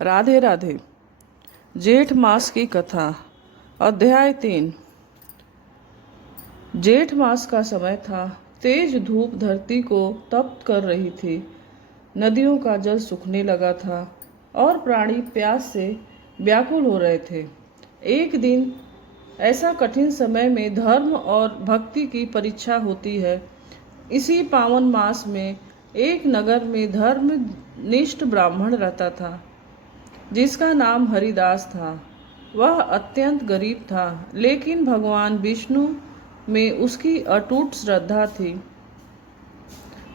राधे राधे। जेठ मास की कथा। अध्याय 3। जेठ मास का समय था। तेज धूप धरती को तप्त कर रही थी। नदियों का जल सूखने लगा था और प्राणी प्यास से व्याकुल हो रहे थे। एक दिन ऐसा कठिन समय में धर्म और भक्ति की परीक्षा होती है। इसी पावन मास में एक नगर में धर्मनिष्ठ ब्राह्मण रहता था जिसका नाम हरिदास था। वह अत्यंत गरीब था, लेकिन भगवान विष्णु में उसकी अटूट श्रद्धा थी।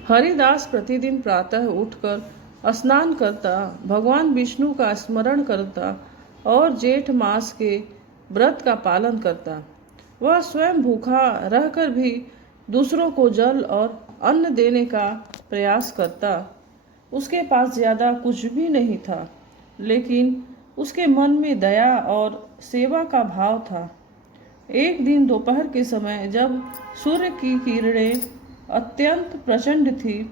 हरिदास प्रतिदिन प्रातः उठकर स्नान करता, भगवान विष्णु का स्मरण करता और जेठ मास के व्रत का पालन करता। वह स्वयं भूखा रहकर भी दूसरों को जल और अन्न देने का प्रयास करता। उसके पास ज्यादा कुछ भी नहीं था, लेकिन उसके मन में दया और सेवा का भाव था। एक दिन दोपहर के समय जब सूर्य की किरणें अत्यंत प्रचंड थी,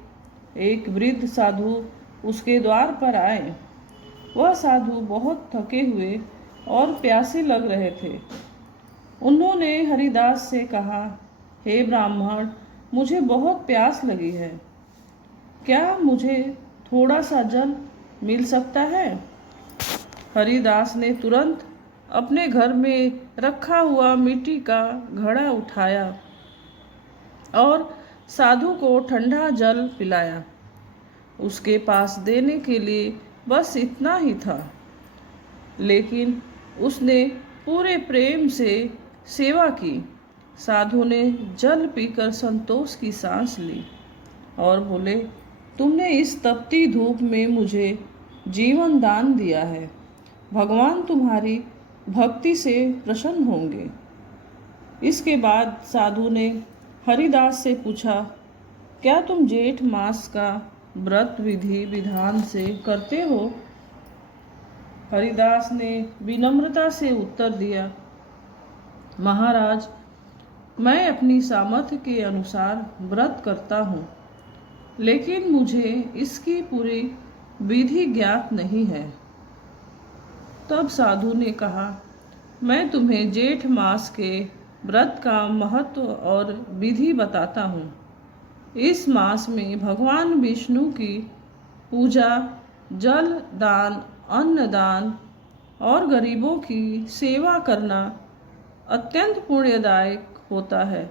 एक वृद्ध साधु उसके द्वार पर आए। वह साधु बहुत थके हुए और प्यासे लग रहे थे। उन्होंने हरिदास से कहा, हे ब्राह्मण, मुझे बहुत प्यास लगी है। क्या मुझे थोड़ा सा जल मिल सकता है? हरिदास ने तुरंत अपने घर में रखा हुआ मिट्टी का घड़ा उठाया और साधु को ठंडा जल पिलाया। उसके पास देने के लिए बस इतना ही था, लेकिन उसने पूरे प्रेम से सेवा की। साधु ने जल पीकर संतोष की सांस ली और बोले, तुमने इस तपती धूप में मुझे जीवन दान दिया है। भगवान तुम्हारी भक्ति से प्रसन्न होंगे। इसके बाद साधु ने हरिदास से पूछा, क्या तुम जेठ मास का व्रत विधि विधान से करते हो? हरिदास ने विनम्रता से उत्तर दिया, महाराज, मैं अपनी सामर्थ्य के अनुसार व्रत करता हूँ, लेकिन मुझे इसकी पूरी विधि ज्ञात नहीं है। तब साधु ने कहा, मैं तुम्हें जेठ मास के व्रत का महत्व और विधि बताता हूँ। इस मास में भगवान विष्णु की पूजा, जल दान, अन्न दान और गरीबों की सेवा करना अत्यंत पुण्यदायक होता है।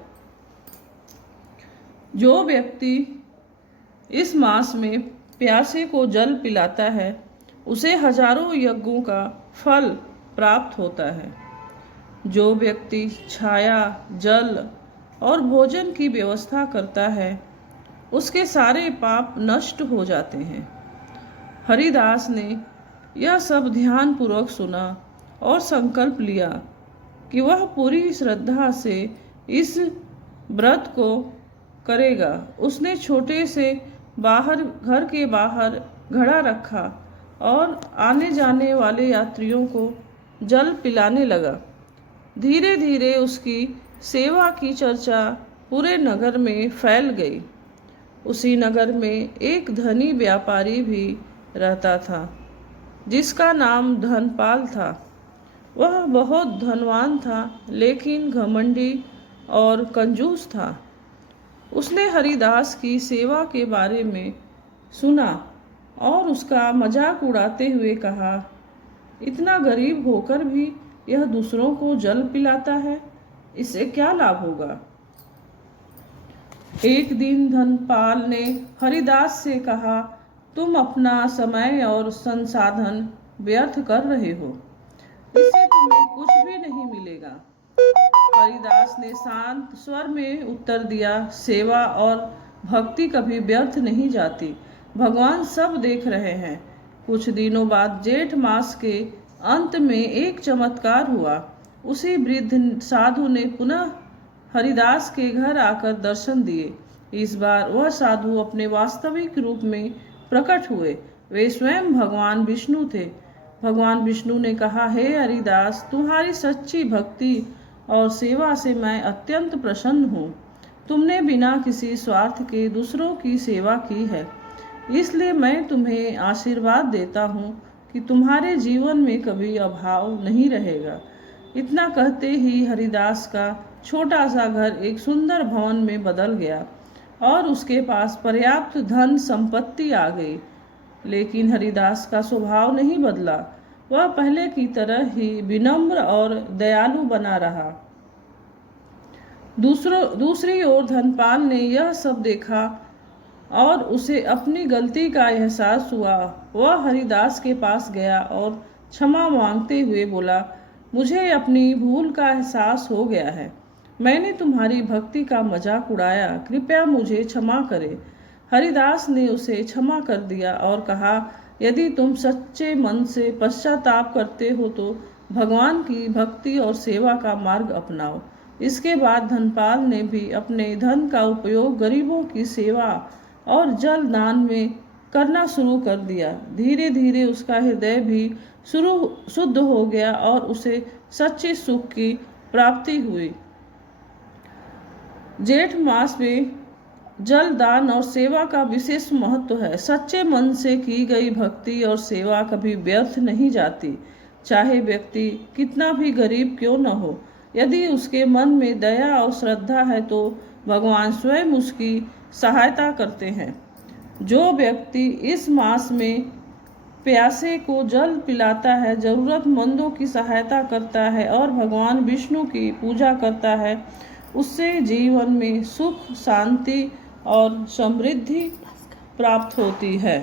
जो व्यक्ति इस मास में प्यासे को जल पिलाता है, उसे हजारों यज्ञों का फल प्राप्त होता है। जो व्यक्ति छाया, जल और भोजन की व्यवस्था करता है, उसके सारे पाप नष्ट हो जाते हैं। हरिदास ने यह सब ध्यान पूर्वक सुना और संकल्प लिया कि वह पूरी श्रद्धा से इस व्रत को करेगा। उसने छोटे से घर के बाहर घड़ा रखा और आने जाने वाले यात्रियों को जल पिलाने लगा। धीरे धीरे उसकी सेवा की चर्चा पूरे नगर में फैल गई। उसी नगर में एक धनी व्यापारी भी रहता था, जिसका नाम धनपाल था। वह बहुत धनवान था, लेकिन घमंडी और कंजूस था। उसने हरिदास की सेवा के बारे में सुना और उसका मजाक उड़ाते हुए कहा, इतना गरीब होकर भी यह दूसरों को जल पिलाता है, इससे क्या लाभ होगा? एक दिन धनपाल ने हरिदास से कहा, तुम अपना समय और संसाधन व्यर्थ कर रहे हो, इससे तुम्हें कुछ भी नहीं मिलेगा। हरिदास ने शांत स्वर में उत्तर दिया, सेवा और भक्ति कभी व्यर्थ नहीं जाती। भगवान सब देख रहे हैं। कुछ दिनों बाद जेठ मास के अंत में एक चमत्कार हुआ। उसी वृद्ध साधु ने पुनः हरिदास के घर आकर दर्शन दिए। इस बार वह साधु अपने वास्तविक रूप में प्रकट हुए। वे स्वयं भगवान विष्णु थे। भगवान विष्णु ने कहा, हे हरिदास, तुम्हारी सच्ची भक्ति और सेवा से मैं अत्यंत प्रसन्न हूँ। तुमने बिना किसी स्वार्थ के दूसरों की सेवा की है, इसलिए मैं तुम्हें आशीर्वाद देता हूँ। कि तुम्हारे जीवन में कभी अभाव नहीं रहेगा। इतना कहते ही हरिदास का छोटा सा घर एक सुंदर भवन में बदल गया और उसके पास पर्याप्त धन संपत्ति आ गई। लेकिन हरिदास का स्वभाव नहीं बदला। वह पहले की तरह ही विनम्र और दयालु बना रहा। दूसरी ओर धनपाल ने यह सब देखा और उसे अपनी गलती का एहसास हुआ। वह हरिदास के पास गया और क्षमा मांगते हुए बोला, मुझे अपनी भूल का एहसास हो गया है। मैंने तुम्हारी भक्ति का मजाक उड़ाया, कृपया मुझे क्षमा करें। हरिदास ने उसे क्षमा कर दिया और कहा, यदि तुम सच्चे मन से पश्चाताप करते हो तो भगवान की भक्ति और सेवा का मार्ग अपनाओ। इसके बाद धनपाल ने भी अपने धन का उपयोग गरीबों की सेवा और जल दान में करना शुरू कर दिया। धीरे धीरे उसका हृदय भी शुद्ध हो गया और उसे सच्चे सुख की प्राप्ति हुई। जेठ मास में जल दान और सेवा का विशेष महत्व है। सच्चे मन से की गई भक्ति और सेवा कभी व्यर्थ नहीं जाती, चाहे व्यक्ति कितना भी गरीब क्यों न हो। यदि उसके मन में दया और श्रद्धा है तो भगवान स्वयं उसकी सहायता करते हैं। जो व्यक्ति इस मास में प्यासे को जल पिलाता है, जरूरतमंदों की सहायता करता है और भगवान विष्णु की पूजा करता है, उससे जीवन में सुख, शांति और समृद्धि प्राप्त होती है।